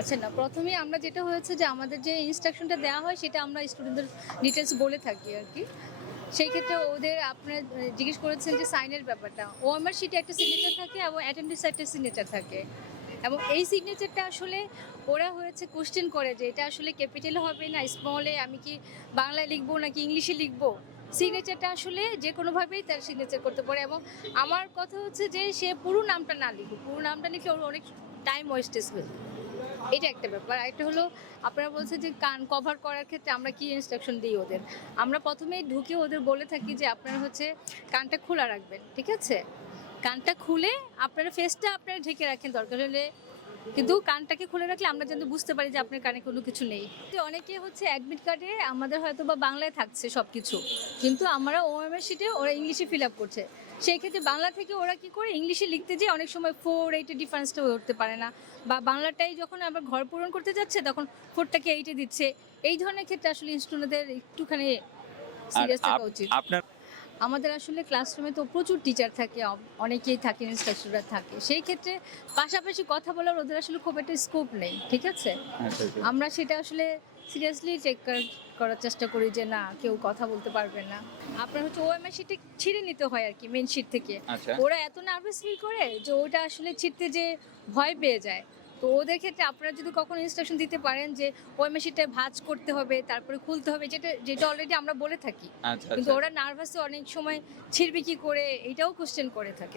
আচ্ছা না প্রথমে আমরা যেটা হয়েছে যে আমাদের যে ইনস্ট্রাকশনটা দেওয়া হয় সেটা আমরা স্টুডেন্টদের ডিটেলস বলে থাকি আর কি। সেই ক্ষেত্রে ওদের আপনারা জিজ্ঞেস করেছেন যে সাইনের ব্যাপারটা। ও আমার শিটে একটা সিগনেচার থাকে এবং অ্যাটেন্ডেন্স একটা সিগনেচার থাকে। এবং এই সিগনেচারটা আসলে ওরা হয়েছে কোশ্চেন করে যে এটা আসলে ক্যাপিটাল হবে না স্মলে আমি কি বাংলায় লিখব নাকি ইংলিশে লিখব? সিগনেচারটা আসলে যে কোনোভাবেই তার সিগনেচার করতে পারে। এবং আমার কথা হচ্ছে যে সে পুরো নামটা না লিখুক। পুরো নামটা লিখলে ওর অনেক টাইম ওয়েস্টেজ হয়ে। এটা একটা ব্যাপার। একটা হলো, আপনারা বলছেন যে কান কভার করার ক্ষেত্রে আমরা কি ইনস্ট্রাকশন দিই ওদের? আমরা প্রথমেই ঢুকে ওদের বলে থাকি যে আপনারা হচ্ছে কানটা খোলা রাখবেন, ঠিক আছে? কানটা খুলে আপনারা ফেসটা আপনারা ঢেকে রাখেন, দরকার হলে কিন্তু কানটাকে খুলে রাখলে আমরা যেন বুঝতে পারি যে আপনার কানে কোনো কিছু নেই। অনেকে হচ্ছে অ্যাডমিট কার্ডে আমাদের হয়তো বা বাংলায় থাকছে সব কিছু কিন্তু আমরা ওএমএর শিটে ওরা ইংলিশে ফিল আপ করছে। সেই ক্ষেত্রে বাংলা থেকে ওরা কি করে ইংলিশে লিখতে যেয়ে অনেক সময় ফোর এইটে ডিফারেন্সটা হয়ে উঠতে পারে না। বা বাংলাটাই যখন আবার ঘর পূরণ করতে যাচ্ছে তখন ফোরটাকে এইটে দিচ্ছে। এই ধরনের ক্ষেত্রে আসলে স্টুডেন্টদের একটুখানি সিরিয়াস থাকা উচিত। আপনার আমাদের আসলে ক্লাসরুমে তো প্রচুর টিচার থাকে অনেকেই থাকে ইনস্ট্রাক্টররা থাকে। সেই ক্ষেত্রে পাশাপাশি কথা বলার ওদের আসলে খুব একটা স্কোপ নেই ঠিক আছে? আচ্ছা। আমরা সেটা আসলে সিরিয়াসলি চেক করার চেষ্টা করি যে না কেউ কথা বলতে পারবে না। আপনার হচ্ছে ওএমআই শিটে ছিঁড়ে নিতে হয় আর কি মেন শিট থেকে। আচ্ছা। ওরা এত নার্ভাস ফিল করে যে ওটা আসলে ছিঁড়তে যে ভয় পেয়ে যায়। তো ওদের ক্ষেত্রে আপনারা যদি কখনো ইনস্ট্রাকশন দিতে পারেন যে ওই মেশিনটা ভাঁজ করতে হবে তারপরে খুলতে হবে যেটা যেটা অলরেডি আমরা বলে থাকি। আচ্ছা কিন্তু আচ্ছা। ওরা নার্ভাসে অনেক সময় ছিড়বে কি করে এটাও কোশ্চেন করে থাকে।